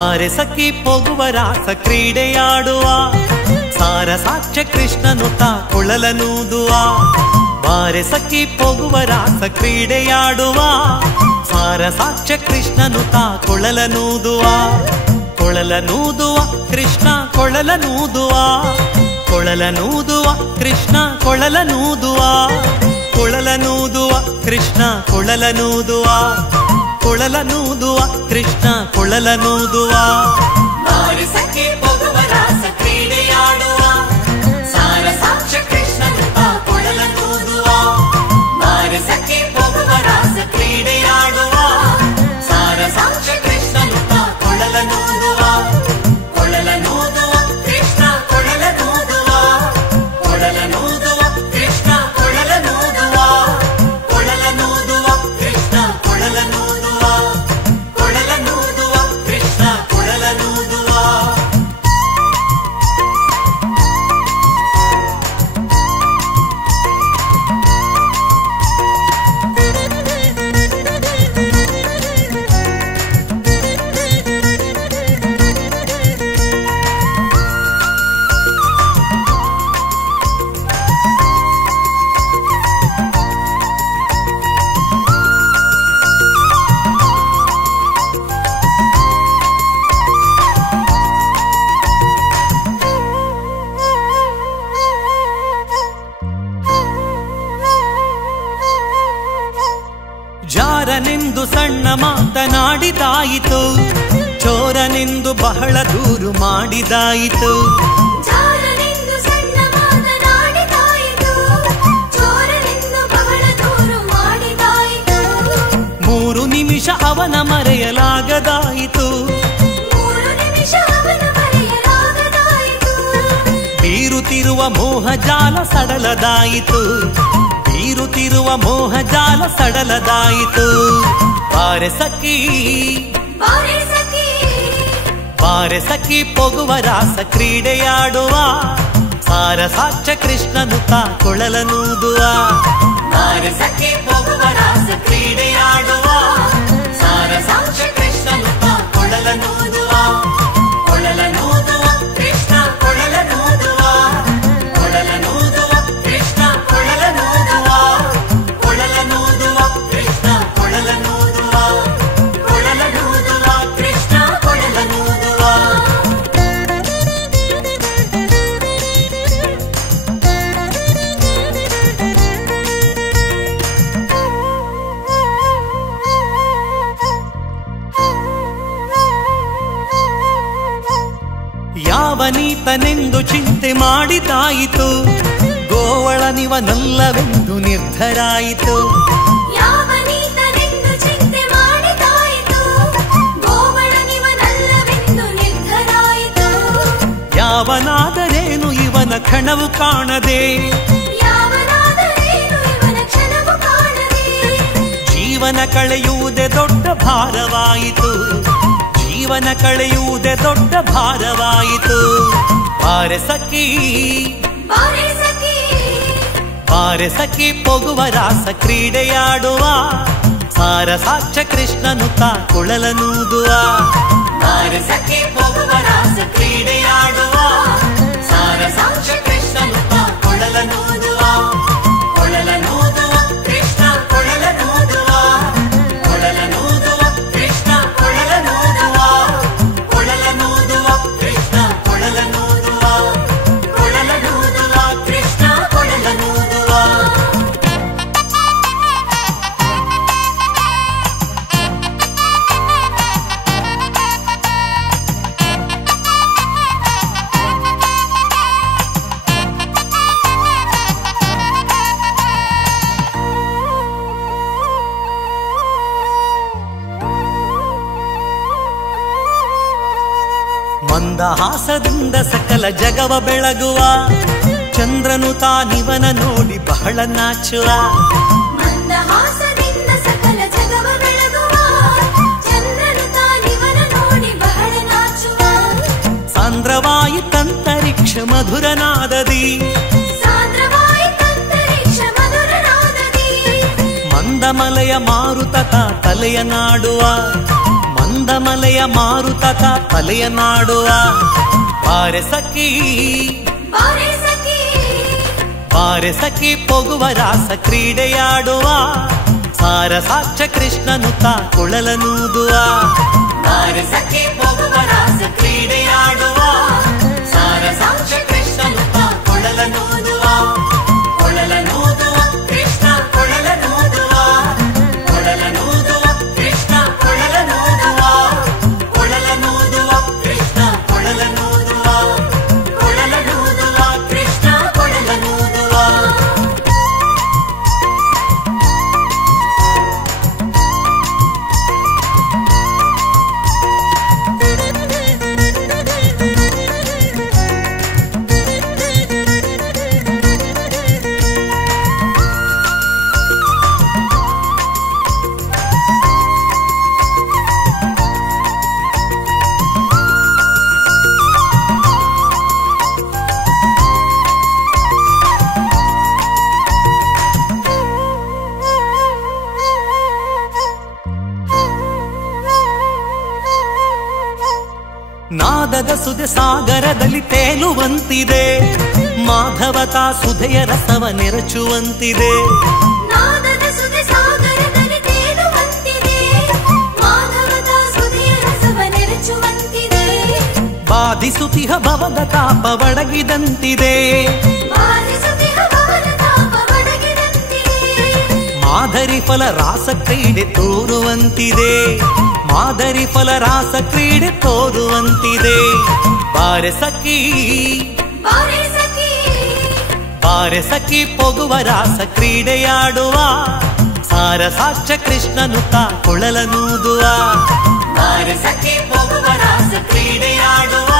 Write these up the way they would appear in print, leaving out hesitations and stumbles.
ಆರೆ ಸಖಿ ಪೋಗುವ ರಾಸ ಕ್ರೀಡೆಯಾಡುವ ಸಾರ ಸಾಕ್ಷ್ಯ ಕೃಷ್ಣನು ತಾ ಕೊಳಲನೂದುವ. ಬಾರೆ ಸಖಿ ಪೋಗುವ ರಾಸ ಕ್ರೀಡೆಯಾಡುವ ಸಾರ ಸಾಕ್ಷ್ಯ ಕೃಷ್ಣನು ತಾ ಕೊಳಲನೂದುವ. ಕೊಳಲನೂದುವ ಕೃಷ್ಣ ಕೊಳಲನೂದುವ, ಕೊಳಲನೂದುವ ಕೃಷ್ಣ ಕೊಳಲನೂದುವ, ಕೊಳಲನೂದುವ ಕೃಷ್ಣ ಕೊಳಲನೂದುವ, ಕೊಳಲನೂದುವ ಕೃಷ್ಣ ಕೊಳಲನೂದುವ. ಬಾರೆ ಸಖಿ ಪೋಗುವ ರಾಸ ಕ್ರೀಡೆಯಾಡುವ ಸಾರ ಸಾಕ್ಷ್ಯ ಕೃಷ್ಣನು ತಾ ಕೊಳಲನೂದುವ. ಬಾರೆ ಸಖಿ ಪೋಗುವ ರಾಸ ಕ್ರೀಡೆಯಾಡುವ ಸಾರ ಸಾಕ್ಷ್ಯ ಕೃಷ್ಣನು ತಾ ಕೊಳಲನೂದುವ. ಕೊಳಲನೂದುವ ಕೃಷ್ಣ ಕೊಳಲನೂದುವ, ಕೊಳಲನೂದುವ ಕೃಷ್ಣ ಕೊಳಲನೂದುವ, ಕೊಳಲನೂದುವ ಕೃಷ್ಣ ಕೊಳಲನೂದುವ, ಕೊಳಲನೂದುವ ಕೃಷ್ಣ ಕೊಳಲನೂದುವ. ಜಾರನೆಂದು ಸಣ್ಣ ಮಾತನಾಡಿದಾಯಿತು, ಚೋರನೆಂದು ಬಹಳ ದೂರು ಮಾಡಿದಾಯಿತು. ಜಾರನೆಂದು ಸಣ್ಣ ಮಾತನಾಡಿದಾಯಿತು, ಚೋರನೆಂದು ಬಹಳ ದೂರು ಮಾಡಿದಾಯಿತು. 3 ನಿಮಿಷ ಅವನ ಮರೆಯಲಾಗದಾಯಿತು, 3 ನಿಮಿಷ ಅವನ ಮರೆಯಲಾಗದಾಯಿತು. ಬೀರುತ್ತಿರುವ ಮೋಹಜಾಲ ಸಡಲದಾಯಿತು, ಬೀರುತ್ತಿರುವ ಮೋಹಜಾಲ ಸಡಲದಾಯಿತು. ಬಾರೆ ಸಖಿ ಬಾರೆ ಸಖಿ, ಬಾರೆ ಸಖಿ ಪೋಗುವ ರಾಸ ಕ್ರೀಡೆಯಾಡುವ ಸಾರ ಸಾಕ್ಷ್ಯ ಕೃಷ್ಣನು ತಾ ಕೊಳಲನೂದುವ. ಬಾರೆ ಸಖಿ ಪೋಗುವ ರಾಸ ಕ್ರೀಡೆಯಾಡುವ ಸಾರ ಸಾಕ್ಷ್ಯ ಕೃಷ್ಣನು ತಾ ಕೊಳಲನೂದುವ. ಕೊಳಲನೂದುವ ಕೃಷ್ಣ ಕೊಳಲನೂದುವ, ಕೊಳಲನೂದುವ ಕೃಷ್ಣ ಕೊಳಲನೂದುವ, ಕೊಳಲನೂದುವ ಕೃಷ್ಣ ಕೊಳಲನೂದುವ, ಕೊಳಲನೂದುವ ಕೃಷ್ಣ ಕೊಳಲನೂದುವ. ಯಾವನೀತನೆಂದು ಚಿಂತೆ ಮಾಡಿದಾಯಿತು, ಗೋವಳನಿವನಲ್ಲವೆಂದು ನಿರ್ಧರಾಯಿತು. ಯಾವನೀತನೆಂದು ಚಿಂತೆ ಮಾಡಿದಾಯಿತು, ಗೋವಳನಿವನಲ್ಲವೆಂದು ನಿರ್ಧರಾಯಿತು. ಯಾವನಾದರೇನು ಇವನ ಕ್ಷಣವು ಕಾಣದೆ, ಯಾವನಾದರೇನು ಇವನ ಕ್ಷಣವು ಕಾಣದೆ. ಜೀವನ ಕಳೆಯುವುದೇ ದೊಡ್ಡ ಭಾರವಾಯಿತು, ಜೀವನ ಕಳೆಯುವುದೇ ದೊಡ್ಡ ಭಾರವಾಯಿತು. ಬಾರೆ ಸಖಿ ಬಾರೆ ಸಖಿ, ಬಾರೆ ಸಖಿ ಪೋಗುವ ರಾಸ ಕ್ರೀಡೆಯಾಡುವ ಸಾರ ಸಾಕ್ಷ್ಯ ಕೃಷ್ಣನು ತಾ ಕೊಳಲನೂದುವ. ಬಾರೆ ಸಖಿ ಪೋಗುವ ರಾಸ ಕ್ರೀಡೆಯಾಡುವ ಸಾರ ಸಾಕ್ಷ್ಯ ಕೃಷ್ಣನು ತಾ ಕೊಳಲನೂದುವ. ಕೊಳಲನೂದುವ ಕೃಷ್ಣ ಕೊಳಲನೂದುವ, ಕೊಳಲನೂದುವ ಕೃಷ್ಣ ಕೊಳಲನೂದುವ, ಕೊಳಲನೂದುವ ಕೃಷ್ಣ ಕೊಳಲನೂದುವ, ಕೊಳಲನೂದುವ ಕೃಷ್ಣ ಕೊಳಲನೂದುವ. ಮಂದಹಾಸದಿಂದ ಸಕಲ ಜಗವ ಬೆಳಗುವ ಚಂದ್ರನು ತಾನಿವನ ನೋಡಿ ಬಹಳ ನಾಚುವ. ಮಂದಹಾಸದಿಂದ ಸಕಲ ಜಗವ ಬೆಳಗುವ ಚಂದ್ರನು ತಾನಿವನ ನೋಡಿ ಬಹಳ ನಾಚುವ. ಸಾಂದ್ರವಾಯಿತಂತರಿಕ್ಷ ಮಧುರನಾದದಿ, ಸಾಂದ್ರವಾಯಿತಂತರಿಕ್ಷ ಮಧುರನಾದದಿ. ಮಂದಮಲಯ ಮಾರುತ ತಲೆಯ ನಾಡುವ, ಮಂದ ಮಂದಮಲೆಯ ಮಾರುತಕ ತಲೆಯ ನಾಡುವ ಬಾರೆ ಸಖಿ ಬಾರೆ ಸಖಿ ಬಾರೆ ಸಖಿ ಪೊಗುವ ರಾಸ ಕ್ರೀಡೆಯಾಡುವ ಸಾರ ಸಾಕ್ಷ ಕೃಷ್ಣನು ತಾ ಕೊಳಲನೂದುವ ಬಾರೆ ಸಖಿ ಪೊಗುವ ರಾಸ ಕ್ರೀಡೆಯಾಡುವ ಸಾರ ಸಾಕ್ಷ ಕೃಷ್ಣನು ತಾ ಕೊಳಲನೂದುವ ಕೊಳಲನೂದುವ ಕೃಷ್ಣ ಕೊಳಲನೂದುವ ಕೊಳಲನೂದುವ ಕೃಷ್ಣ ಕೊಳಲನೂದುವ ಕೊಳಲನೂದುವ ಕೃಷ್ಣ ಕೊಳಲನೂದುವ ಕೊಳಲನೂದುವ ಕೃಷ್ಣ ಕೊಳಲನೂದುವ. ನಾದದ ಸುದೆ ಸಾಗರದಲ್ಲಿ ತೇಲುವಂತಿದೆ ಮಾಧವತಾ ಸುಧೆಯ ರಸವ ನೆರಚುವಂತಿದೆ ನಾದದ ಸುದೆ ಸಾಗರದಲ್ಲಿ ತೇಲುವಂತಿದೆ ಮಾಧವತಾ ಸುಧೆಯ ರಸವ ನೆರಚುವಂತಿದೆ ಬಾಧಿಸುತಿಹ ಭವದ ತಾಪ ಒಡಗಿದಂತಿದೆ ಬಾಧಿಸುತಿಹ ಭವದ ತಾಪ ಒಡಗಿದಂತಿದೆ ಮಾದರಿ ಫಲ ರಾಸ ಕ್ರೀಡೆ ತೋರುವಂತಿದೆ ಮಾದರಿ ಫಲ ರಾಸ ಕ್ರೀಡೆ ತೋರುವಂತಿದೆ ಬಾರೆ ಸಖಿ ಬಾರೆ ಸಖಿ ಬಾರೆ ಸಖಿ ಪೊಗುವ ರಾಸ ಕ್ರೀಡೆಯಾಡುವ ಸಾರ ಸಾಕ್ಷ ಕೃಷ್ಣನು ತಾ ಕೊಳಲನೂದುವ ಬಾರೆ ಸಖಿ ಪೊಗುವ ರಾಸ ಕ್ರೀಡೆಯಾಡುವ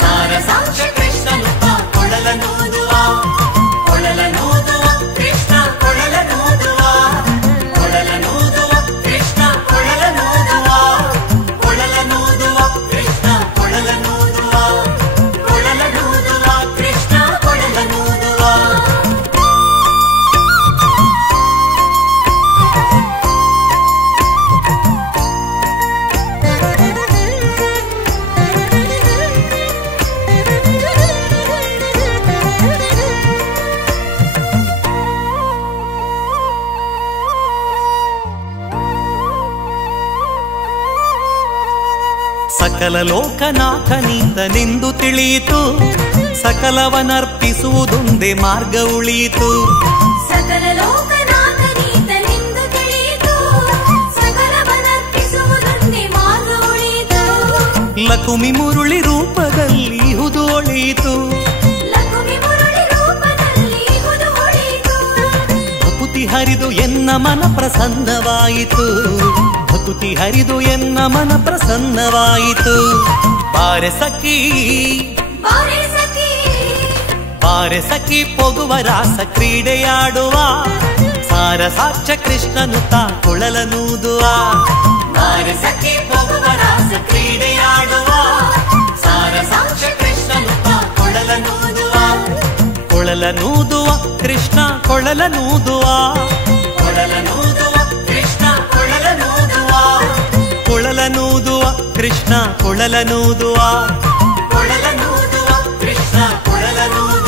ಸಾರ ಸಾಕ್ಷ ಕೃಷ್ಣನು ತಾ ಕೊಳಲನೂದುವ ಕೊಳಲನೂದುವ ಕೃಷ್ಣ ಕೊಳಲನೂದುವ ಕೊಳಲನೂದುವ ಕೃಷ್ಣ ಕೊಳಲನೂದುವ ಕೊಳಲನೂದುವ ಕೃಷ್ಣ ಕೊಳಲನೂದುವ ಕೊಳಲನೂದುವ ಕೃಷ್ಣ ಕೊಳಲನೂದುವ. ಸಕಲ ಲೋಕನಾಥನಿಂದನೆಂದು ತಿಳಿಯಿತು ಸಕಲವನರ್ಪಿಸುವುದೊಂದೇ ಮಾರ್ಗ ಉಳಿಯಿತು ಸಕಲ ಲೋಕನಾಥನೀತನೆಂದು ತಿಳಿಯಿತು ಸಕಲವನರ್ಪಿಸುವುದೊಂದೇ ಮಾರ್ಗ ಉಳಿಯಿತು ಲಕುಮಿ ಮುರುಳಿ ರೂಪದಲ್ಲಿ ಹುದು ಒಳಿಯಿತು ಲಕುಮಿ ಮುರುಳಿ ರೂಪದಲ್ಲಿ ಹುದು ಹೊಳೆಯಿತು ಭಕುತಿ ಹರಿದು ಎನ್ನ ಮನ ಪ್ರಸನ್ನವಾಯಿತು ಭಕುತಿ ಹರಿದು ಎನ್ನ ಮನ ಪ್ರಸನ್ನವಾಯಿತು ಬಾರೆ ಸಖಿ ಬಾರೆ ಸಖಿ ಬಾರೆ ಸಖಿ ಪೊಗುವ ರಾಸ ಕ್ರೀಡೆಯಾಡುವ ಸಾರ ಸಾಕ್ಷ ಕೃಷ್ಣನು ತಾ ಕೊಳಲನೂದುವ ಬಾರೆ ಸಖಿ ಪೊಗುವ ರಾಸ ಕ್ರೀಡೆಯಾಡುವ ಸಾರ ಸಾಕ್ಷ ಕೃಷ್ಣನು ತಾ ಕೊಳಲನೂದುವ ಕೊಳಲನೂದುವ ಕೃಷ್ಣ ಕೊಳಲನೂದುವ ಕೊಳಲನೂದುವ ಕೃಷ್ಣ ಕೊಳಲನೂದುವ ಕೊಳಲನೂದುವ ಕೃಷ್ಣ ಕೊಳಲನೂದುವ ಕೊಳಲನೂದುವ ಕೃಷ್ಣ ಕೊಳಲನೂದುವ